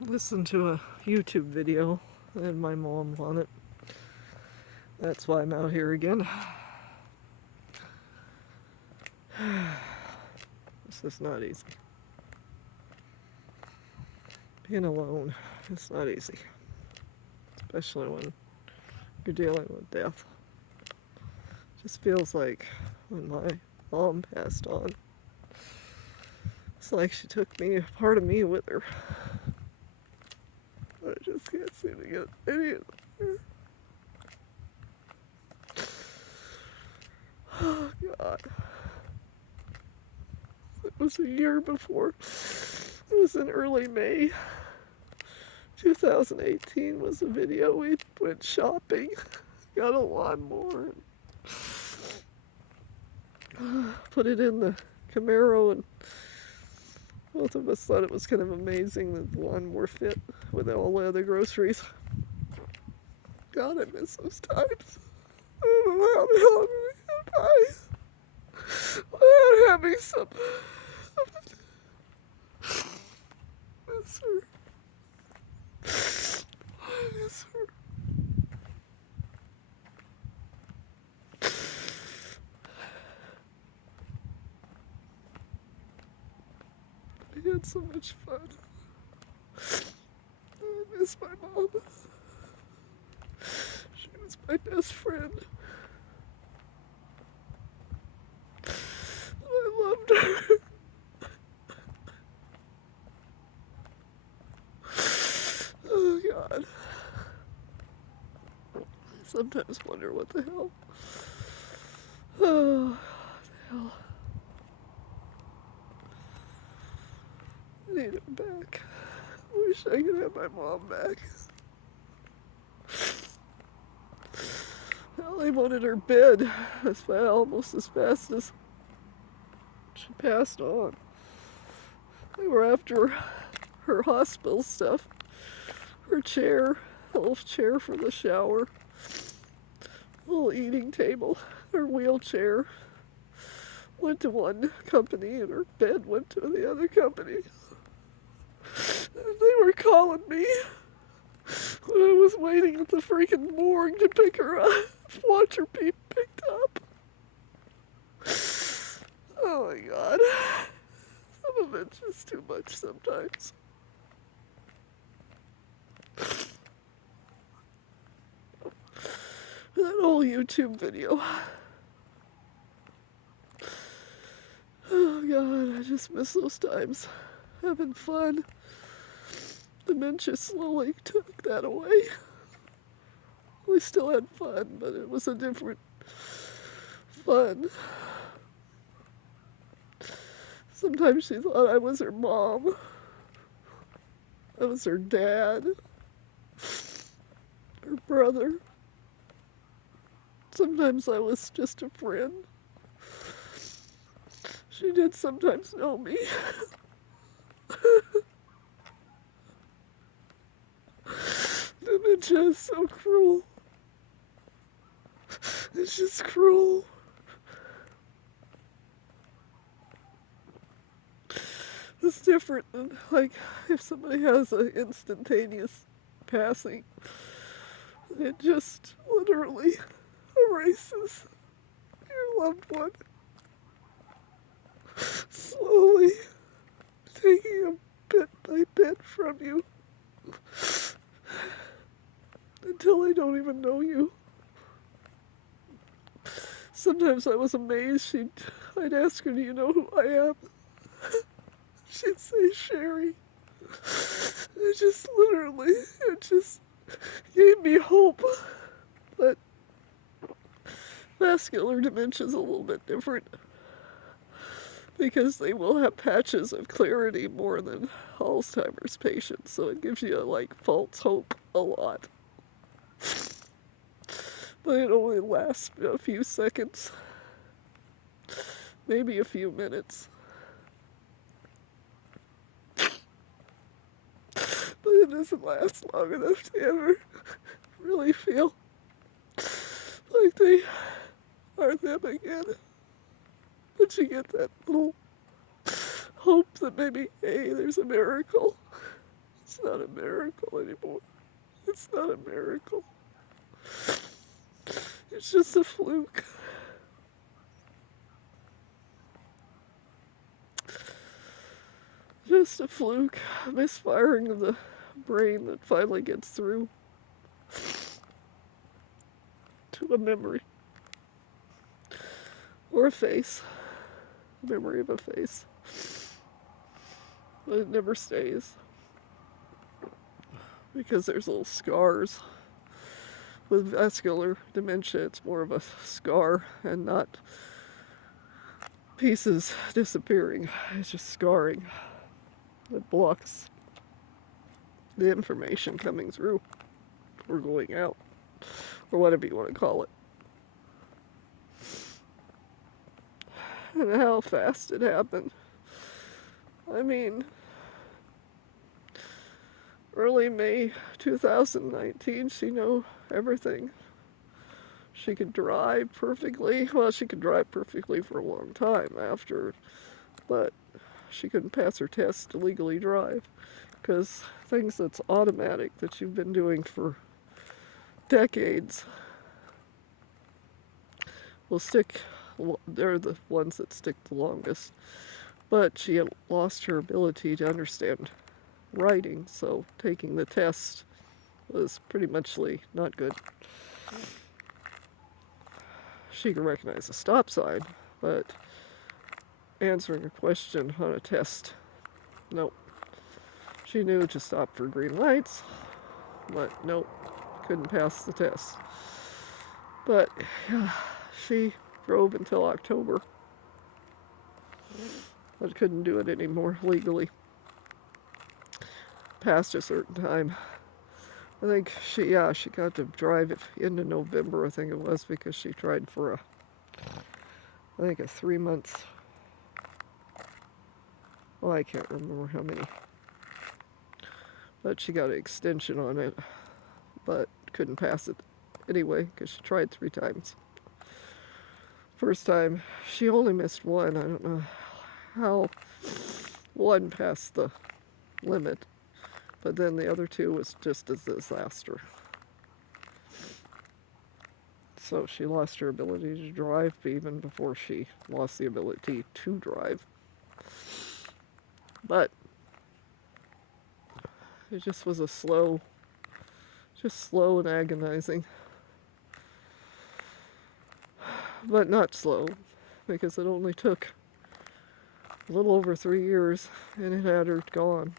listened to a YouTube video and my mom on it. That's why I'm out here again. This is not easy. Being alone is not easy, especially when you're dealing with death. Just feels like when my mom passed on, it's like she took me, a part of me with her. I just can't seem to get any of her. Oh, God. It was a year before. It was in early May 2018 was the video. We went shopping, got a lawnmower, and put it in the Camaro, and both of us thought it was kind of amazing that the lawnmower fit with all the other groceries. God, I miss those times. I don't know how the hell I'm gonna get by without having some. Miss her. I miss her. I had so much fun. I miss my mom. She was my best friend. I loved her. Oh, God. I sometimes wonder what the hell. Oh, the hell. I need her back. I wish I could have my mom back. Well, they wanted her bed almost as fast as she passed on. They were after her hospital stuff, her chair, a little chair for the shower, a little eating table, her wheelchair. Went to one company and her bed went to the other company. And they were calling me when I was waiting at the freaking morgue to pick her up, watch her be picked up. Oh my God. Some of it's just too much sometimes. That whole YouTube video. Oh God, I just miss those times. Having fun. Dementia slowly took that away. We still had fun, but it was a different fun. Sometimes she thought I was her mom. I was her dad. Her brother. Sometimes I was just a friend. She did sometimes know me. Dementia is so cruel. It's just cruel. It's different than, like, if somebody has an instantaneous passing, it just literally erases your loved one. Slowly taking a bit by bit from you until they don't even know you. Sometimes I was amazed. I'd ask her, "Do you know who I am?" She'd say, "Sherry." It just gave me hope. But vascular dementia is a little bit different because they will have patches of clarity more than Alzheimer's patients, so it gives you like false hope a lot. But it only lasts a few seconds, maybe a few minutes. But it doesn't last long enough to ever really feel like they are them again. But you get that little hope that maybe, hey, there's a miracle. It's not a miracle anymore. It's not a miracle. It's just a fluke. Just a fluke. Misfiring of the brain that finally gets through to a memory. Or a face. A memory of a face. But it never stays. Because there's little scars. With vascular dementia, it's more of a scar and not pieces disappearing. It's just scarring that blocks the information coming through or going out, or whatever you want to call it. And how fast it happened. I mean, early May 2019, she knew everything. She could drive perfectly. Well, she could drive perfectly for a long time after, but she couldn't pass her test to legally drive because things that's automatic that you've been doing for decades will stick. They're the ones that stick the longest. But she had lost her ability to understand writing, so taking the test was pretty muchly not good. She could recognize a stop sign, but answering a question on a test, nope. She knew to stop for green lights, but nope, couldn't pass the test. But yeah, she drove until October, but couldn't do it anymore legally. Past a certain time. I think she got to drive it into November, I think it was, because she tried for a 3 months. Well, I can't remember how many. But she got an extension on it, but couldn't pass it anyway, because she tried 3 times. First time, she only missed one. I don't know how one passed the limit, but then the other 2 was just a disaster. So she lost her ability to drive even before she lost the ability to drive. But it just was slow and agonizing. But not slow, because it only took a little over 3 years and it had her gone.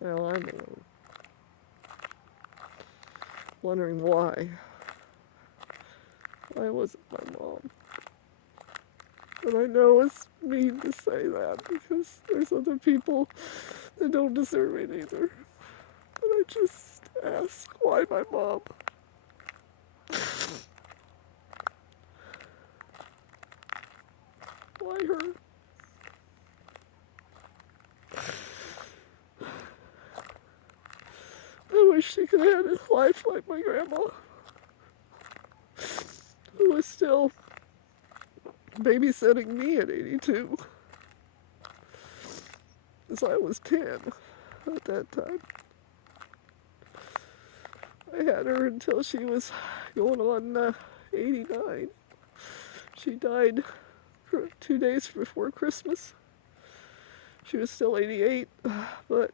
Now I'm alone, wondering why. Why wasn't my mom? And I know it's mean to say that because there's other people that don't deserve it either. But I just ask, why my mom? Why her? I wish she could have had a life like my grandma, who was still babysitting me at 82, as I was 10 at that time. I had her until she was going on 89. She died 2 days before Christmas. She was still 88, but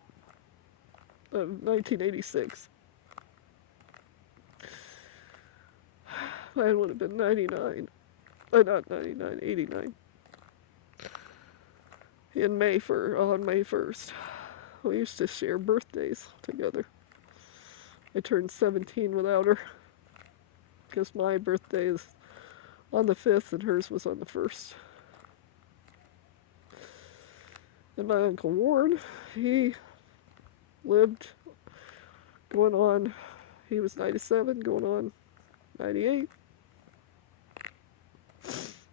1986. I would have been 99. Not 99, 89. On May 1st. We used to share birthdays together. I turned 17 without her, because my birthday is on the 5th and hers was on the 1st. And my Uncle Warren, he lived going on, he was 97, going on 98.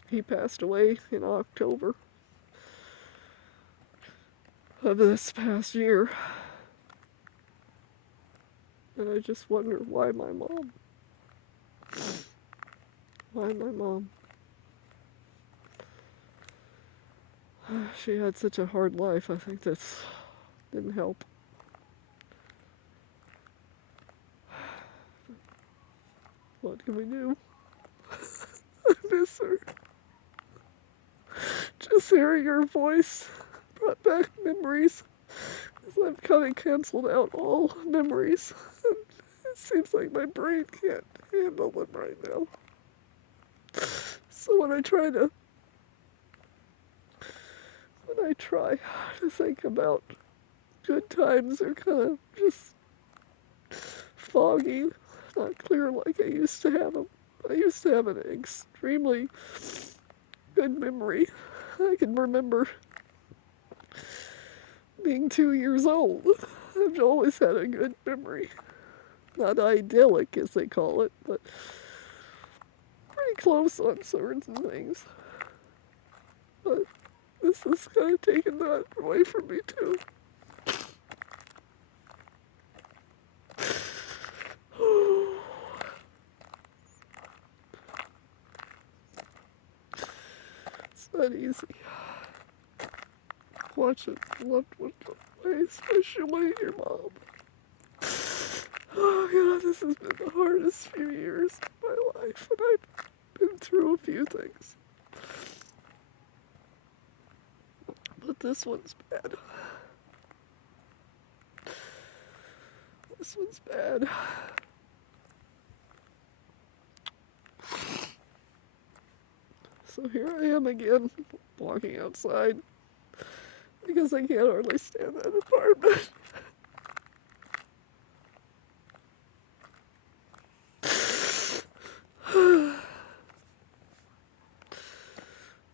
He passed away in October of this past year. And I just wonder, why my mom? Why my mom? She had such a hard life. I think that didn't help. What can we do? I miss her. Just hearing her voice brought back memories. As I've kind of canceled out all memories. It seems like my brain can't handle them right now. So when I try to think about good times, they're kind of just foggy, not clear like I used to have them. I used to have an extremely good memory. I can remember being 2 years old. I've always had a good memory. Not idyllic, as they call it, but pretty close on certain things. But this is kind of taking that away from me, too. It's not easy. Watching loved one go away, especially your mom. Oh God, this has been the hardest few years of my life, and I've been through a few things. But this one's bad. This one's bad. So here I am again, walking outside, because I can't hardly stand that apartment.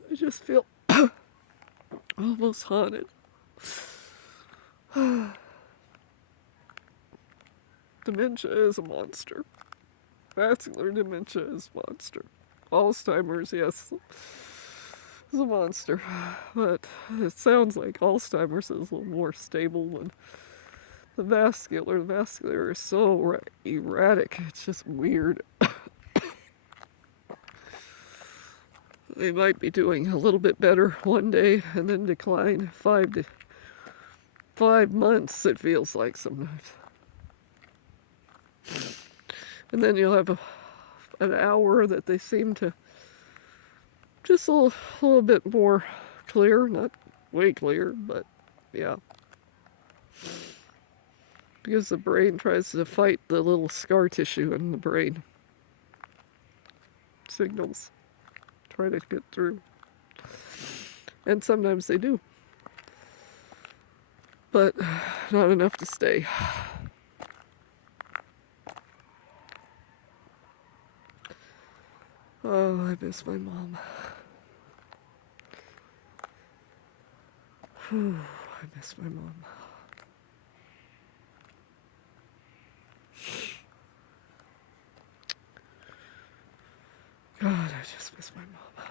I just feel almost haunted. Dementia is a monster. Vascular dementia is a monster. Alzheimer's, yes, is a monster. But it sounds like Alzheimer's is a little more stable than the vascular. The vascular is so erratic. It's just weird. They might be doing a little bit better one day and then decline 5 months, it feels like sometimes. And then you'll have an hour that they seem to just a little bit more clear, not way clear, but yeah. Because the brain tries to fight the little scar tissue in the brain. Signals try to get through. And sometimes they do. But not enough to stay. Oh, I miss my mom. Whew, I miss my mom. God, I just miss my mom.